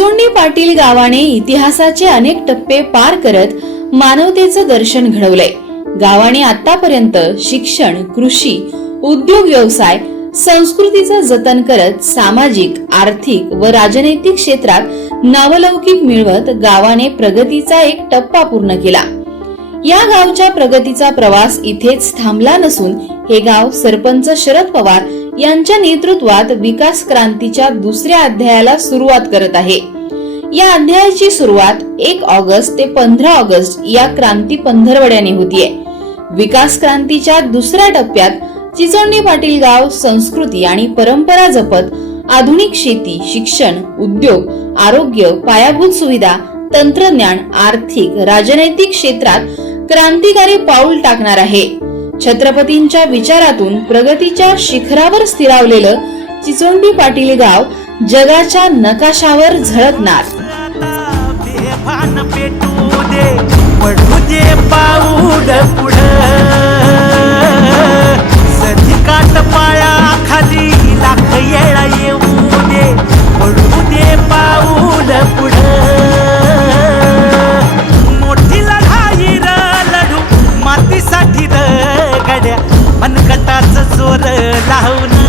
चिचोंडी पाटील गावाने इतिहासाचे अनेक टप्पे पार करत मानवतेचं दर्शन घडवलंय। गावाने आतापर्यंत शिक्षण, कृषी, उद्योग, व्यवसाय, संस्कृतीचं जतन करत सामाजिक, आर्थिक व राजनैतिक क्षेत्रात नावलौकिक मिळवत गावाने प्रगतीचा एक टप्पा पूर्ण केला। या गावच्या प्रगतीचा प्रवास इथेच थांबला नसून हे गाव सरपंच शरद पवार यांच्या नेतृत्वात विकास क्रांतीच्या दुसऱ्या अध्यायाला सुरुवात करत आहे। या अध्यायाची सुरुवात 1 ऑगस्ट ते 15 ऑगस्ट या क्रांती पंधरवड्याने होतीये। विकास क्रांतीच्या दुसऱ्या टप्प्यात चिचोंडी पाटील गाव संस्कृती आणि परंपरा जपत आधुनिक शेती, शिक्षण, उद्योग, आरोग्य, पायाभूत सुविधा, तंत्रज्ञान, आर्थिक, राजनैतिक क्षेत्रात क्रांतिकारी पाऊल टाकणार आहे। छत्रपतींच्या विचारातून प्रगतीच्या शिखरावर स्थिरावलेलं चिचोंडी पाटील गाव जगाच्या नकाशावर झळकणार। मनगटाचं जोर लावून